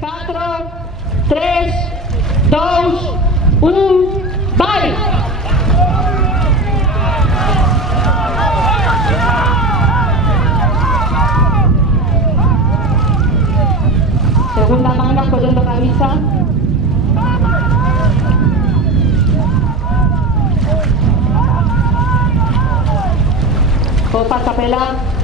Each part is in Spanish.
4, 3, 2, 1, vai! Segunda manga collendo camisa. Copa capela.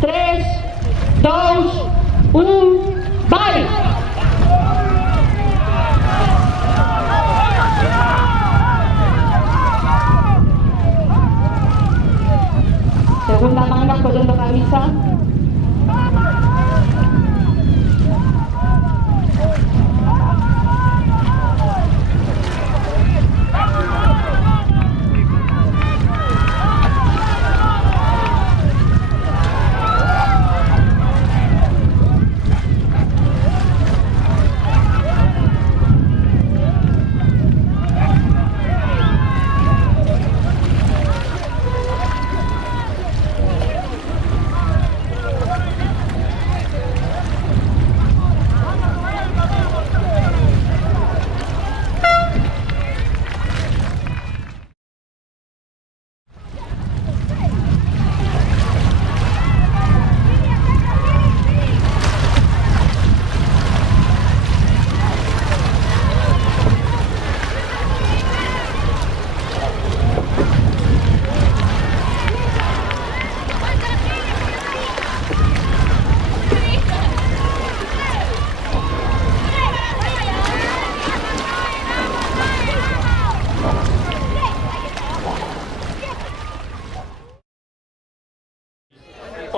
Tres, dos, vai! Segunda manga collendo camisa.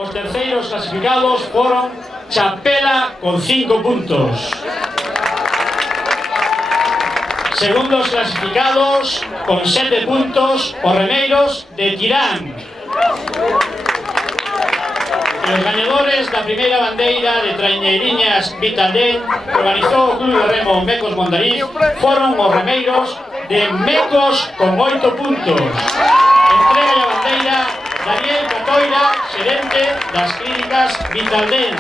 Os terceiros clasificados foron Chapela con 5 puntos. Segundos clasificados con 7 puntos, os remeiros de Tirán. E os gañadores da primeira bandeira de Traiñeiriñas Vitaldén que organizou o Club de Remo Mecos Mondariz foron os remeiros de Mecos con 8 puntos. Entrega a bandeira Daniel Catoira, xerente das clínicas Vitaldén.